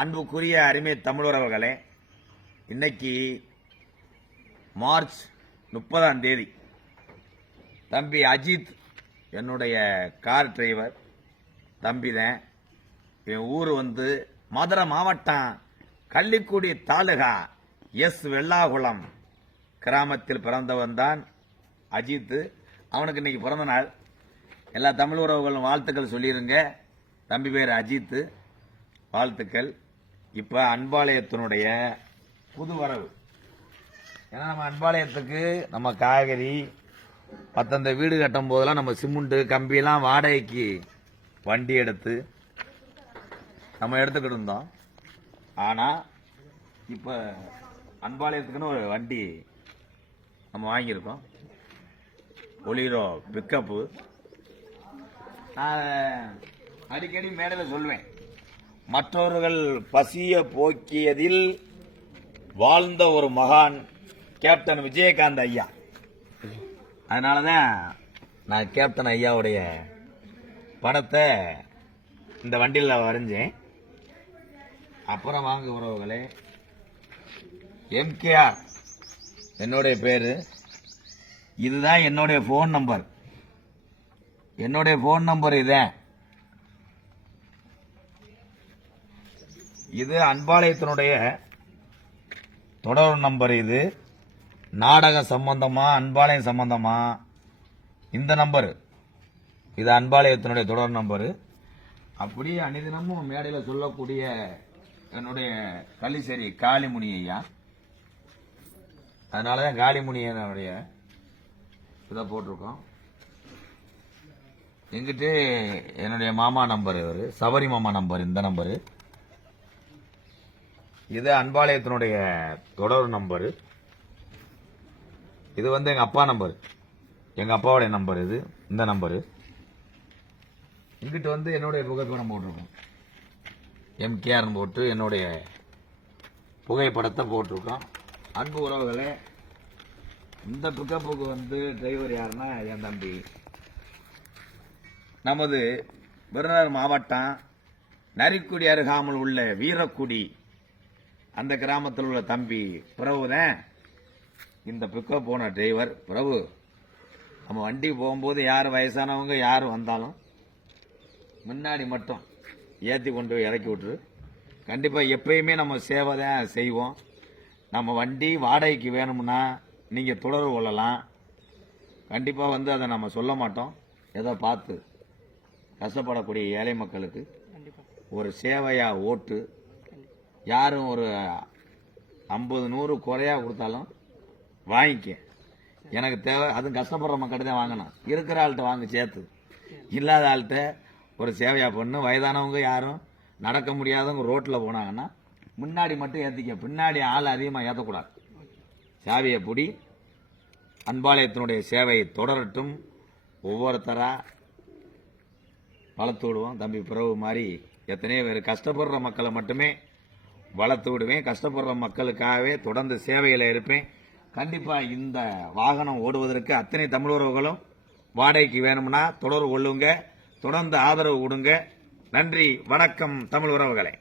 அன்புக்குரிய அருமை தமிழர்களே, இன்னைக்கு மார்ச் 30 தம்பி அஜித் என்னுடைய கார் டிரைவர் தம்பி தான். என் ஊர் மதுரை மாவட்டம் கள்ளிக்குடி தாலுகா வெள்ளாகுளம் கிராமத்தில் பிறந்தவன் தான் அஜித். அவனுக்கு இன்னைக்கு பிறந்த நாள். எல்லா தமிழ் உறவுகளும் வாழ்த்துக்கள் சொல்லிருங்க. தம்பி பேர் அஜித், வாழ்த்துக்கள். இப்ப அன்பாலயத்தினுடைய புது வரவு. ஏன்னா நம்ம அன்பாலயத்துக்கு நம்ம காய்கறி மற்ற வீடு கட்டும் போதெல்லாம் நம்ம சிமெண்ட் கம்பியெல்லாம் வாடகைக்கு வண்டி எடுத்து நம்ம எடுத்துக்கிட்டு இருந்தோம். ஆனா இப்ப அன்பாலயத்துக்குன்னு ஒரு வண்டி நம்ம வாங்கியிருக்கோம், ஒலிரோ பிக்கப்பு. நான் அடிக்கடி மேடையில் சொல்வேன், மற்றவர்கள் பசிய போக்கியதில் வாழ்ந்த ஒரு மகான் கேப்டன் விஜயகாந்த் ஐயா. அதனாலதான் நான் கேப்டன் ஐயாவுடைய படத்தை இந்த வண்டியில் வரைஞ்சேன். அப்புறம் வாங்க உறவுகளே, எம்கேஆர் என்னுடைய பேரு. இதுதான் என்னுடைய போன் நம்பர். என்னுடைய போன் நம்பர் இது அன்பாலயத்தினுடைய தொடர் நம்பர். இது நாடக சம்பந்தமா அன்பாலயம் சம்பந்தமா இந்த நம்பர், இது அன்பாலயத்தினுடைய தொடர் நம்பரு. அப்படி அனிதினமும் மேடையில் சொல்லக்கூடிய என்னுடைய கள்ளிசேரி காளிமுனி ஐயா. அதனாலதான் காளிமுனியனுடைய இதை போட்டிருக்கோம். எங்கிட்ட என்னுடைய மாமா நம்பர், இவர் சபரி மாமா நம்பர், இந்த நம்பரு. இது அன்பாலயத்தினுடைய தொடர் நம்பரு. இது எங்க அப்பா நம்பர், எங்க அப்பாவுடைய நம்பர். இது இந்த நம்பரு. இங்கிட்டு என்னுடைய புகைப்படம் போட்டிருக்கோம், எம்கேஆர் போட்டு என்னுடைய புகைப்படத்தை போட்டிருக்கோம். அன்பு உறவுகளே, இந்த பிக்கப்புக்கு டிரைவர் யாருன்னா என் தம்பி. நமது விருதுநகர் மாவட்டம் நரிக்குடி அருகாமல் உள்ள வீரக்குடி அந்த கிராமத்தில் உள்ள தம்பி பிரபு தான் இந்த பிக்கப் போன டிரைவர். பிரபு, நம்ம வண்டி போகும்போது யார் வயசானவங்க யார் வந்தாலும் முன்னாடி மட்டும் ஏற்றி கொண்டு போய் இறக்கி விட்டுரு. கண்டிப்பாக எப்பயுமே நம்ம சேவை தான் செய்வோம். நம்ம வண்டி வாடகைக்கு வேணும்னா நீங்கள் தொடர்பு கொள்ளலாம். கண்டிப்பாக அதை நம்ம சொல்ல மாட்டோம். ஏதோ பார்த்து கஷ்டப்படக்கூடிய ஏழை மக்களுக்கு ஒரு சேவையாக ஓட்டு. யாரும் ஒரு 50-100 குறையா கொடுத்தாலும் வாங்கிக்க. எனக்கு தேவை, அதுவும் கஷ்டப்படுற மக்கள்கிட்ட தான் வாங்கணும். இருக்கிற ஆள்கிட்ட வாங்க சேர்த்து, இல்லாத ஆள்கிட்ட ஒரு சேவையா பண்ணு. வயதானவங்க யாரும் நடக்க முடியாதவங்க ரோட்டில் போனாங்கன்னா முன்னாடி மட்டும் ஏற்றிக்க, பின்னாடி ஆள் அதிகமாக ஏற்றக்கூடாது. சாவியை பிடி. அன்பாலயத்தினுடைய சேவை தொடரட்டும். ஒவ்வொருத்தரா வளர்த்து விடுவோம். தம்பி பிரபு மாதிரி எத்தனையோ பேர் கஷ்டப்படுற மக்களை மட்டுமே வளர்த்து விடுவேன். கஷ்டப்படுற மக்களுக்காகவே தொடர்ந்து சேவையில் இருப்பேன். கண்டிப்பா இந்த வாகனம் ஓடுவதற்கு அத்தனை தமிழ் உறவுகளும் வாடகைக்கு வேணும்னா தொடர்பு கொள்ளுங்க, தொடர்ந்து ஆதரவு கொடுங்க. நன்றி, வணக்கம் தமிழ் உறவுகளே.